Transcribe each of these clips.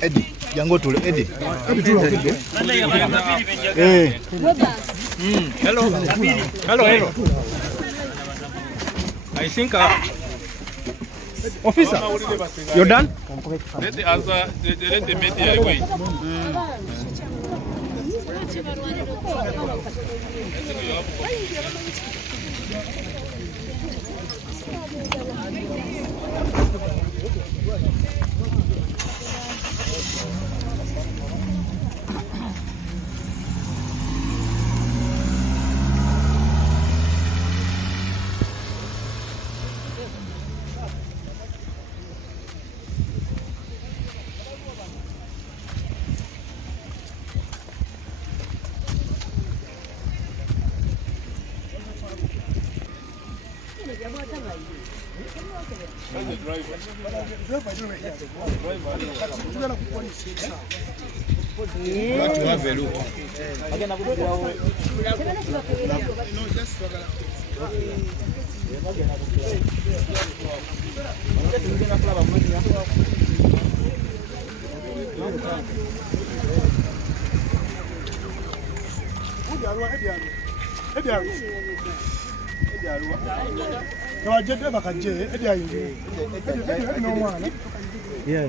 Eddie, yango tule Eddie. Hello. I think officer, you're done? Let the answer, let the media away. Yeah.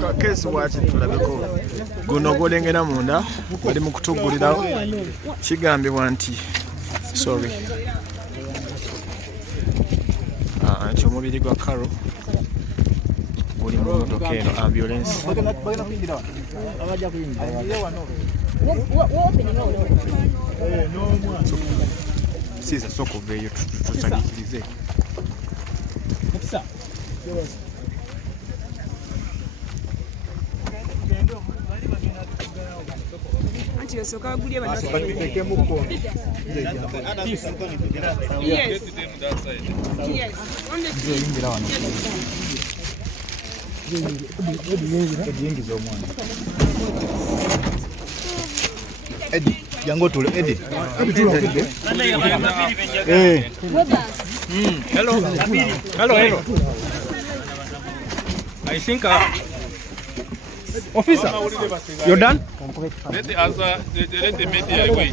Kakesi wachi tulabeko guno golengera munda bali mu kutugulira kigambibwa nti sorry nti omubiri gwa Carol guli mu motoka eno ambulance. Siza soko veyo tusanyikirize. Yes. Eddie, yango tule Eddie. Hello. I think officer, you're done? Let the answer, let the media away.